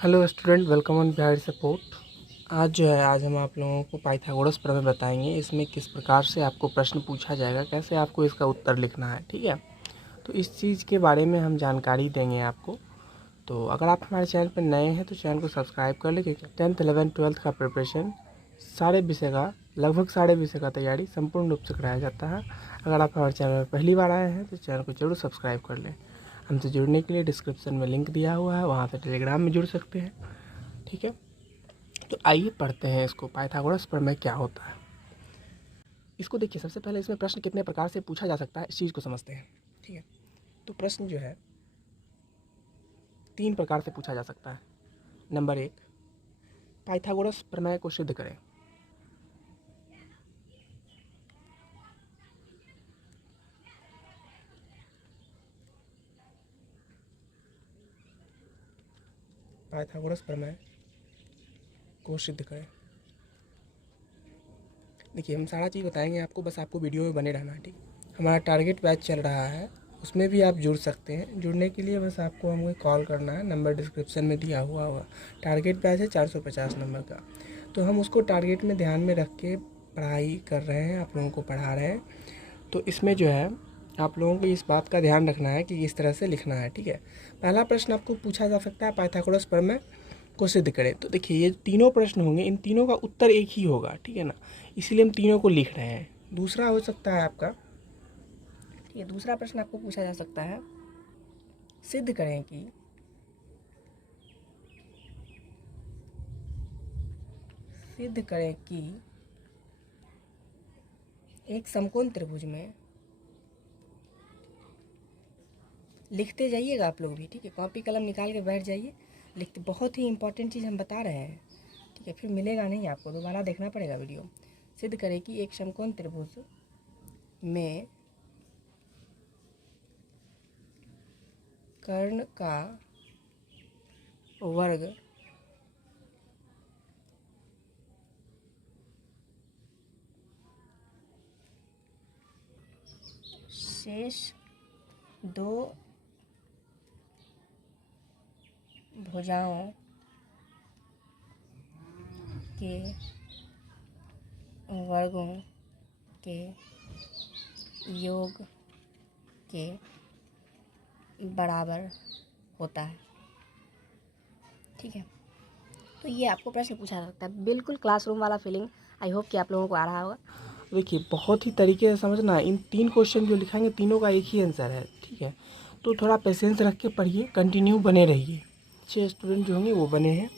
Hello student, welcome on Bihar support. आज हम आप लोगों को पाइथागोरस प्रमेय बताएंगे। इसमें किस प्रकार से आपको प्रश्न पूछा जाएगा, कैसे आपको इसका उत्तर लिखना है। ठीक है, तो इस चीज़ के बारे में हम जानकारी देंगे आपको। तो अगर आप हमारे चैनल पर नए हैं तो चैनल को सब्सक्राइब कर लें, क्योंकि 10th 11th 12th का प्रिपरेशन सारे विषय का लगभग सारे विषय का तैयारी संपूर्ण रूप से कराया जाता है। अगर आप हमारे चैनल पर पहली बार आए हैं तो चैनल को जरूर सब्सक्राइब कर लें। हमसे जुड़ने के लिए डिस्क्रिप्शन में लिंक दिया हुआ है, वहाँ से टेलीग्राम में जुड़ सकते हैं। ठीक है, तो आइए पढ़ते हैं इसको, पाइथागोरस प्रमेय क्या होता है। इसको देखिए, सबसे पहले इसमें प्रश्न कितने प्रकार से पूछा जा सकता है इस चीज़ को समझते हैं। ठीक है, तो प्रश्न जो है 3 प्रकार से पूछा जा सकता है। नंबर 1, पाइथागोरस प्रमेय को सिद्ध करें। पाइथागोरस प्रमेय को सिद्ध करें। देखिए, हम सारा चीज़ बताएंगे आपको, बस आपको वीडियो में बने रहना है। ठीक, हमारा टारगेट बैच चल रहा है, उसमें भी आप जुड़ सकते हैं। जुड़ने के लिए बस आपको हमें कॉल करना है, नंबर डिस्क्रिप्शन में दिया हुआ होगा। टारगेट बैच है 450 नंबर का, तो हम उसको टारगेट में ध्यान में रख के पढ़ाई कर रहे हैं, आप लोगों को पढ़ा रहे हैं। तो इसमें जो है आप लोगों को इस बात का ध्यान रखना है कि इस तरह से लिखना है। ठीक है, पहला प्रश्न आपको पूछा जा सकता है, पाइथागोरस प्रमेय को सिद्ध करें। तो देखिए, ये तीनों प्रश्न होंगे, इन तीनों का उत्तर एक ही होगा। ठीक है ना, इसीलिए हम तीनों को लिख रहे हैं। दूसरा हो सकता है आपका, ठीक है, दूसरा प्रश्न आपको पूछा जा सकता है, सिद्ध करें कि एक समकोण त्रिभुज में, लिखते जाइएगा आप लोग भी। ठीक है, कॉपी कलम निकाल के बैठ जाइए, लिखते। बहुत ही इंपॉर्टेंट चीज़ हम बता रहे हैं। ठीक है, फिर मिलेगा नहीं आपको, दोबारा देखना पड़ेगा वीडियो। सिद्ध करें कि एक समकोण त्रिभुज में कर्ण का वर्ग शेष दो भुजाओं के वर्गों के योग के बराबर होता है। ठीक है, तो ये आपको प्रश्न पूछा जा सकता है, बिल्कुल क्लासरूम वाला फीलिंग। आई होप कि आप लोगों को आ रहा होगा। देखिए, बहुत ही तरीके से समझना, इन 3 क्वेश्चन जो लिखाएंगे तीनों का एक ही आंसर है। ठीक है, तो थोड़ा पेशेंस रख के पढ़िए, कंटिन्यू बने रहिए। 6 स्टूडेंट जो होंगे वो बने हैं।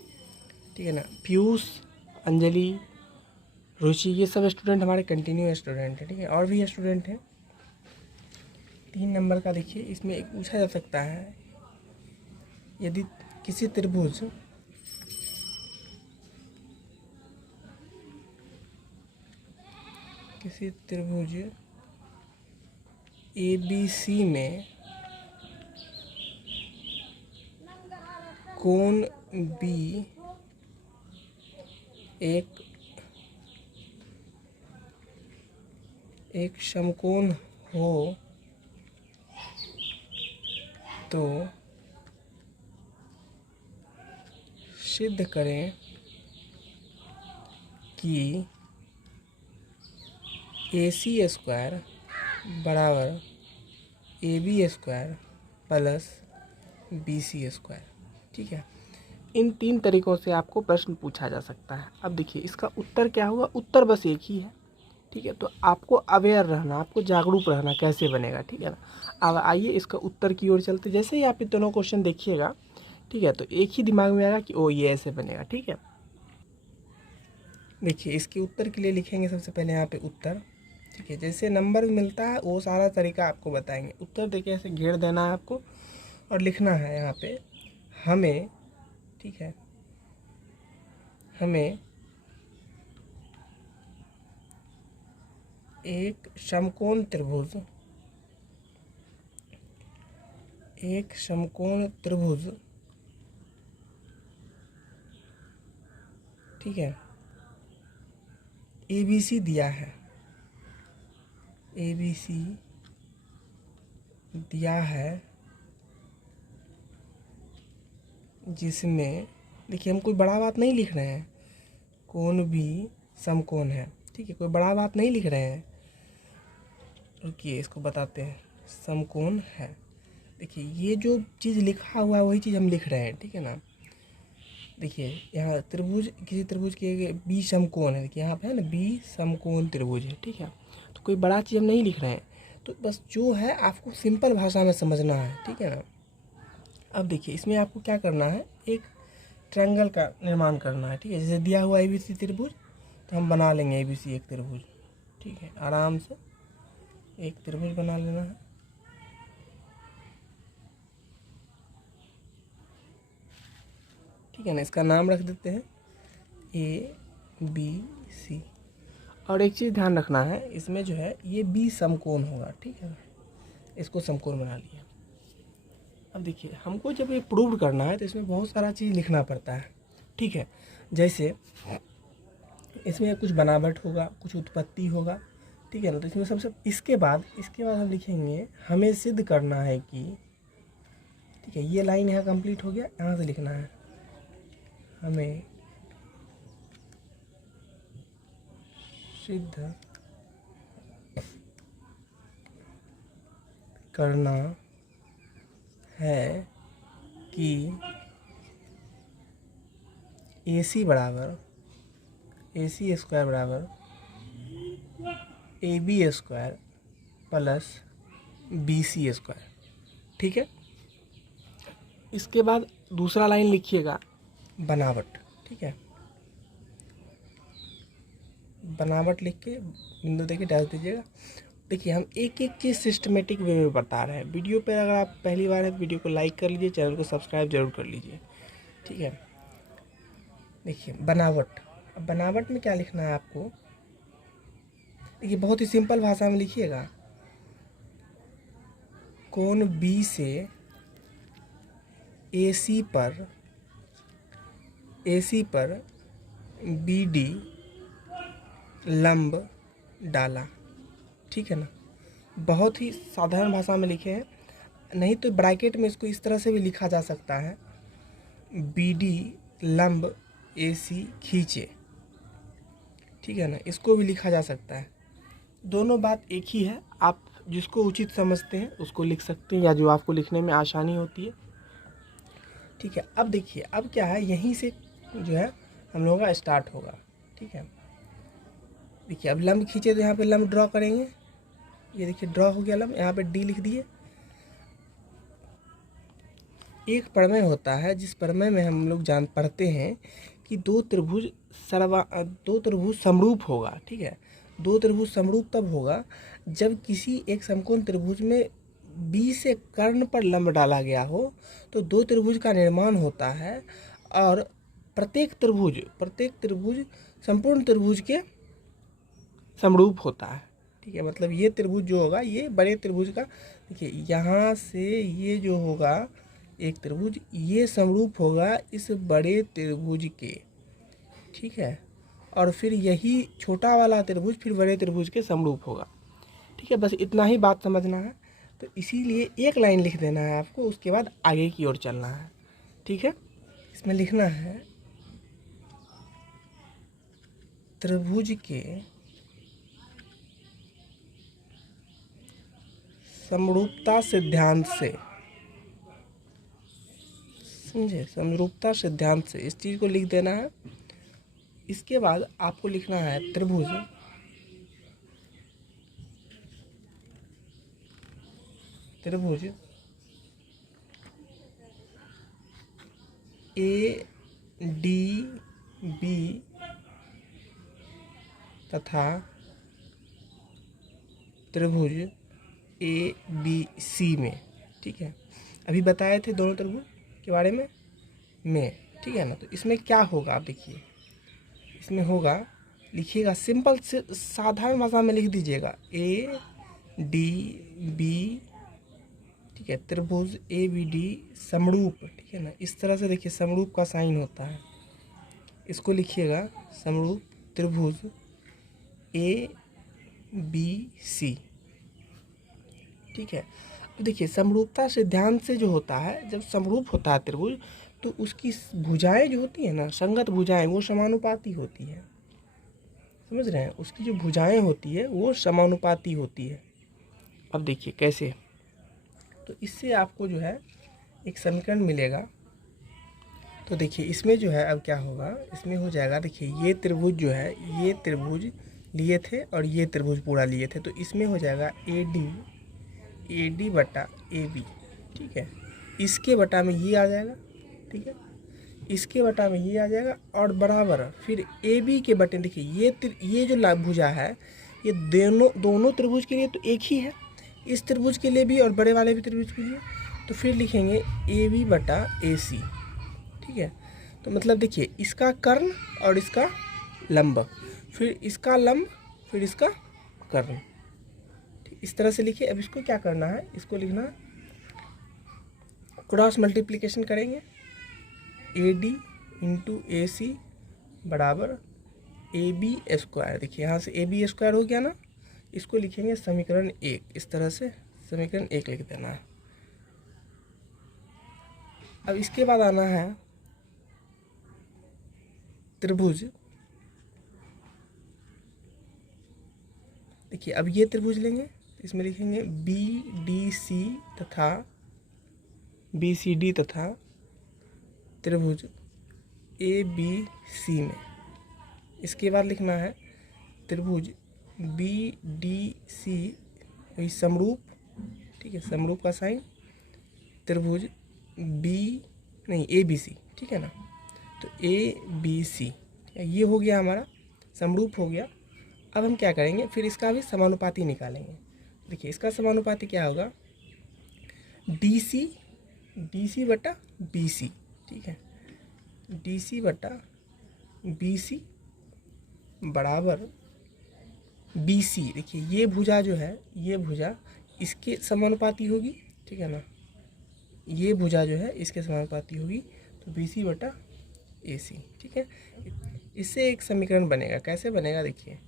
ठीक है ना, पीयूष, अंजलि, रुचि, ये सब स्टूडेंट हमारे कंटिन्यू स्टूडेंट हैं। ठीक है, और भी स्टूडेंट हैं। 3 नंबर का देखिए, इसमें एक पूछा जा सकता है, यदि किसी त्रिभुज ABC में कोण B एक समकोण हो तो सिद्ध करें कि AC स्क्वायर बराबर AB square plus BC square. ठीक है, इन 3 तरीक़ों से आपको प्रश्न पूछा जा सकता है। अब देखिए, इसका उत्तर क्या होगा, उत्तर बस एक ही है। ठीक है, तो आपको अवेयर रहना, आपको जागरूक रहना कैसे बनेगा। ठीक है ना, अब आइए इसका उत्तर की ओर चलते। जैसे ही आप ये दोनों क्वेश्चन देखिएगा, ठीक है, तो एक ही दिमाग में आएगा कि ओ ये ऐसे बनेगा। ठीक है, देखिए, इसके उत्तर के लिए लिखेंगे सबसे पहले यहाँ पे उत्तर। ठीक है, जैसे नंबर मिलता है वो सारा तरीका आपको बताएंगे। उत्तर देखिए, ऐसे घेर देना है आपको और लिखना है यहाँ पे हमें। ठीक है, हमें एक समकोण त्रिभुज, ठीक है, ABC दिया है, ABC दिया है जिसमें देखिए हम कोई बड़ा बात नहीं लिख रहे हैं, कोण भी समकोण है, ठीक है, कोई बड़ा बात नहीं लिख रहे हैं। रुकिए इसको बताते हैं, समकोण है। देखिए ये जो चीज़ लिखा हुआ है वही चीज़ हम लिख रहे हैं, ठीक है ना। देखिए यहाँ त्रिभुज, किसी त्रिभुज के बी समकोण है, देखिए यहाँ पे है ना बी समकोण त्रिभुज है, ठीक है। तो कोई बड़ा चीज़ हम नहीं लिख रहे हैं, तो बस जो है आपको सिंपल भाषा में समझना है, ठीक है ना। अब देखिए इसमें आपको क्या करना है, एक ट्रायंगल का निर्माण करना है, ठीक है। जैसे दिया हुआ ABC त्रिभुज, तो हम बना लेंगे ABC एक त्रिभुज, ठीक है, आराम से एक त्रिभुज बना लेना है। ठीक है ना, इसका नाम रख देते हैं ABC। और एक चीज़ ध्यान रखना है, इसमें जो है ये B समकोण होगा, ठीक है ना, इसको समकोण बना लिया। अब देखिए हमको जब ये प्रूव करना है तो इसमें बहुत सारा चीज़ लिखना पड़ता है, ठीक है। जैसे इसमें कुछ बनावट होगा, कुछ उत्पत्ति होगा, ठीक है ना। तो इसमें सबसे इसके बाद हम लिखेंगे हमें सिद्ध करना है कि, ठीक है, ये लाइन यहाँ कंप्लीट हो गया, यहाँ से लिखना है हमें सिद्ध करना है कि AC बराबर AC स्क्वायर बराबर AB square plus BC square, ठीक है। इसके बाद दूसरा लाइन लिखिएगा बनावट, ठीक है। बनावट लिख के बिंदु देखिए डाल दीजिएगा। देखिए हम एक एक चीज़ सिस्टमेटिक वे में बता रहे हैं। वीडियो पर अगर आप पहली बार है तो वीडियो को लाइक कर लीजिए, चैनल को सब्सक्राइब जरूर कर लीजिए, ठीक है। देखिए बनावट, अब बनावट में क्या लिखना है आपको, देखिए बहुत ही सिंपल भाषा में लिखिएगा, कोण B से AC पर BD लंब डाला, ठीक है ना। बहुत ही साधारण भाषा में लिखे हैं, नहीं तो ब्रैकेट में इसको इस तरह से भी लिखा जा सकता है, BD लंब AC खींचे, ठीक है ना, इसको भी लिखा जा सकता है। दोनों बात एक ही है, आप जिसको उचित समझते हैं उसको लिख सकते हैं, या जो आपको लिखने में आसानी होती है, ठीक है। अब देखिए अब क्या है, यहीं से जो है हम लोगों का स्टार्ट होगा, ठीक है। देखिए अब लंब खींचे तो यहाँ पे लंब ड्रॉ करेंगे, ये देखिए ड्रॉ हो गया लंब, यहाँ पे D लिख दिए। एक प्रमेय होता है जिस प्रमेय में हम लोग पढ़ते हैं कि दो त्रिभुज समरूप होगा, ठीक है। दो त्रिभुज समरूप तब होगा जब किसी एक समकोण त्रिभुज में B से कर्ण पर लंब डाला गया हो, तो दो त्रिभुज का निर्माण होता है, और प्रत्येक त्रिभुज संपूर्ण त्रिभुज के समरूप होता है, ठीक है। मतलब ये त्रिभुज जो होगा ये बड़े त्रिभुज का, देखिए यहाँ से ये जो होगा एक त्रिभुज, ये समरूप होगा इस बड़े त्रिभुज के, ठीक है। और फिर यही छोटा वाला त्रिभुज फिर बड़े त्रिभुज के समरूप होगा, ठीक है। बस इतना ही बात समझना है, तो इसीलिए एक लाइन लिख देना है आपको, उसके बाद आगे की ओर चलना है, ठीक है। इसमें लिखना है त्रिभुज के समरूपता सिद्धांत से, समझे, समरूपता सिद्धांत से इस चीज़ को लिख देना है। इसके बाद आपको लिखना है त्रिभुज ADB तथा त्रिभुज ABC में, ठीक है। अभी बताए थे दोनों त्रिभुज के बारे में, ठीक है ना। तो इसमें क्या होगा आप देखिए, इसमें होगा, लिखिएगा सिंपल से साधारण भाषा में लिख दीजिएगा ADB, ठीक है, त्रिभुज ABD समरूप, ठीक है ना। इस तरह से देखिए समरूप का साइन होता है, इसको लिखिएगा समरूप त्रिभुज ABC, ठीक है। अब देखिए समरूपता सिद्धांत से जो होता है, जब समरूप होता है त्रिभुज तो उसकी भुजाएं जो होती है ना, संगत भुजाएं, वो समानुपाती होती है। समझ रहे हैं? उसकी जो भुजाएं होती है वो समानुपाती होती है। अब देखिए कैसे, तो इससे आपको जो है एक समीकरण मिलेगा। तो देखिए इसमें जो है अब क्या होगा, इसमें हो जाएगा, देखिए ये त्रिभुज जो है, ये त्रिभुज लिए थे और ये त्रिभुज पूरा लिए थे, तो इसमें हो जाएगा ए डी बटा ए बी। ठीक है, इसके बटा में ये आ जाएगा। ठीक है, इसके बटा में ये आ जाएगा और बराबर फिर ए बी के बटे, देखिए ये जो भुजा है ये दोनों त्रिभुज के लिए तो एक ही है, इस त्रिभुज के लिए भी और बड़े वाले भी त्रिभुज के लिए, तो फिर लिखेंगे ए बी बटा ए सी। ठीक है, तो मतलब देखिए इसका कर्ण और इसका लंब, फिर इसका लंब, फिर इसका कर्ण, इस तरह से लिखिए। अब इसको क्या करना है, इसको लिखना क्रॉस मल्टीप्लिकेशन करेंगे, ए डी इंटू ए सी बराबर ए बी स्क्वायर। देखिए यहाँ से ए बी स्क्वायर हो गया ना, इसको लिखेंगे समीकरण 1, इस तरह से समीकरण 1 लिख देना है। अब इसके बाद आना है त्रिभुज। देखिए अब ये त्रिभुज लेंगे, इसमें लिखेंगे बी डी सी तथा बी सी डी तथा त्रिभुज ए बी सी में। इसके बाद लिखना है त्रिभुज बी डी सी वही समरूप। ठीक है, समरूप का साइन, त्रिभुज बी नहीं ए बी सी। ठीक है ना, तो ए बी सी ये हो गया हमारा, समरूप हो गया। अब हम क्या करेंगे, फिर इसका भी समानुपाती निकालेंगे। देखिए इसका समानुपाती क्या होगा, डी सी बटा बी सी। ठीक है, डी सी बटा बी सी बराबर बी सी। देखिए ये भुजा जो है, ये भुजा इसके समानुपाती होगी। ठीक है ना, ये भुजा जो है इसके समानुपाती होगी, तो बी सी बटा ए सी। ठीक है, इससे एक समीकरण बनेगा। कैसे बनेगा, देखिए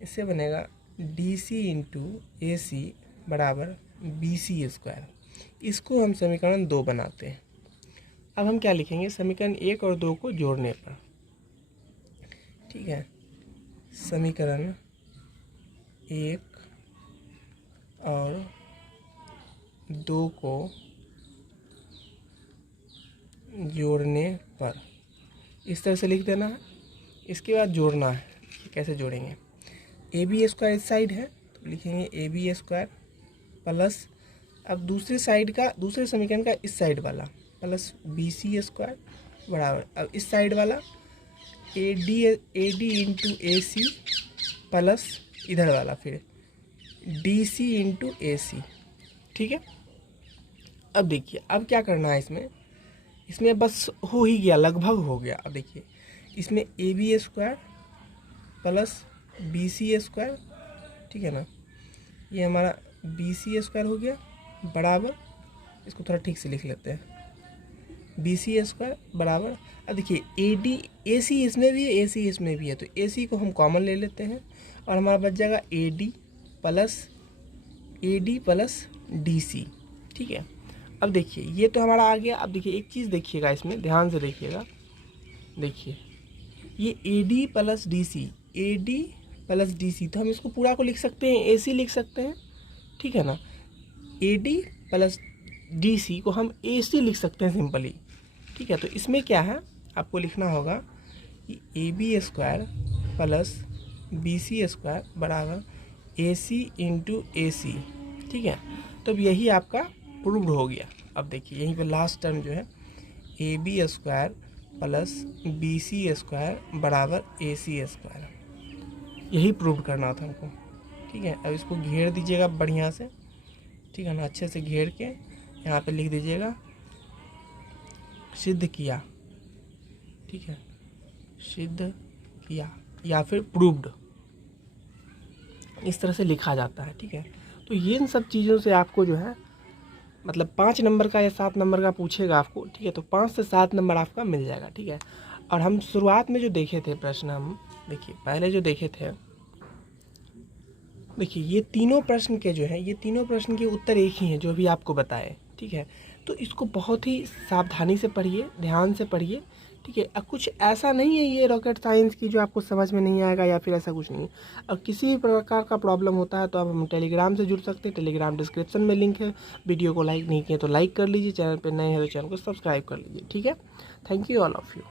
इससे बनेगा डी सी इंटू ए सी बराबर बी सी स्क्वायर। इसको हम समीकरण 2 बनाते हैं। अब हम क्या लिखेंगे, समीकरण 1 और 2 को जोड़ने पर। ठीक है, समीकरण 1 और 2 को जोड़ने पर इस तरह से लिख देना है। इसके बाद जोड़ना है, कैसे जोड़ेंगे, ए बी स्क्वायर इस साइड है तो लिखेंगे ए बी स्क्वायर प्लस, अब दूसरे साइड का, दूसरे समीकरण का इस साइड वाला प्लस बी सी स्क्वायर बराबर, अब इस साइड वाला A D into A C plus इधर वाला फिर डी सी इंटू ए सी। ठीक है, अब देखिए अब क्या करना है, इसमें बस हो ही गया, लगभग हो गया। अब देखिए इसमें A B square plus B C square. ठीक है ना, ये हमारा बी सी स्क्वायर हो गया बराबर, इसको थोड़ा ठीक से लिख लेते हैं, बी सी स्क्वायर बराबर, अब देखिए ए डी ए सी इसमें भी है, ए सी इसमें भी है, तो ए सी को हम कॉमन ले लेते हैं और हमारा बच जाएगा A D plus D C. ठीक है, अब देखिए ये तो हमारा आ गया। अब देखिए एक चीज़ देखिएगा, इसमें ध्यान से देखिएगा, देखिए ये A D plus D C, तो हम इसको पूरा को लिख सकते हैं ए सी लिख सकते हैं। ठीक है ना, A D plus D C को हम ए सी लिख सकते हैं सिंपली। ठीक है, तो इसमें क्या है, आपको लिखना होगा कि A B square plus B C square बराबर ए सी इंटू ए सी। ठीक है, तो अब यही आपका प्रूव्ड हो गया। अब देखिए यहीं पे लास्ट टर्म जो है A B square plus B C square बराबर ए सी स्क्वायर, यही प्रूव करना था हमको। ठीक है, अब इसको घेर दीजिएगा बढ़िया से। ठीक है ना, अच्छे से घेर के यहाँ पे लिख दीजिएगा सिद्ध किया। ठीक है, सिद्ध किया या फिर प्रूव्ड, इस तरह से लिखा जाता है। ठीक है, तो ये इन सब चीज़ों से आपको जो है मतलब 5 नंबर का या 7 नंबर का पूछेगा आपको। ठीक है, तो 5 से 7 नंबर आपका मिल जाएगा। ठीक है, और हम शुरुआत में जो देखे थे प्रश्न, हम देखिए पहले जो देखे थे, देखिए ये तीनों प्रश्न के जो है, ये तीनों प्रश्न के उत्तर एक ही हैं जो अभी आपको बताए। ठीक है, तो इसको बहुत ही सावधानी से पढ़िए, ध्यान से पढ़िए, ठीक है। अब कुछ ऐसा नहीं है ये रॉकेट साइंस की जो आपको समझ में नहीं आएगा या फिर ऐसा कुछ नहीं है। अब किसी भी प्रकार का प्रॉब्लम होता है तो आप हम टेलीग्राम से जुड़ सकते हैं, टेलीग्राम डिस्क्रिप्शन में लिंक है। वीडियो को लाइक नहीं किया तो लाइक कर लीजिए, चैनल पर नए हैं तो चैनल को सब्सक्राइब कर लीजिए, ठीक है। Thank you all of you.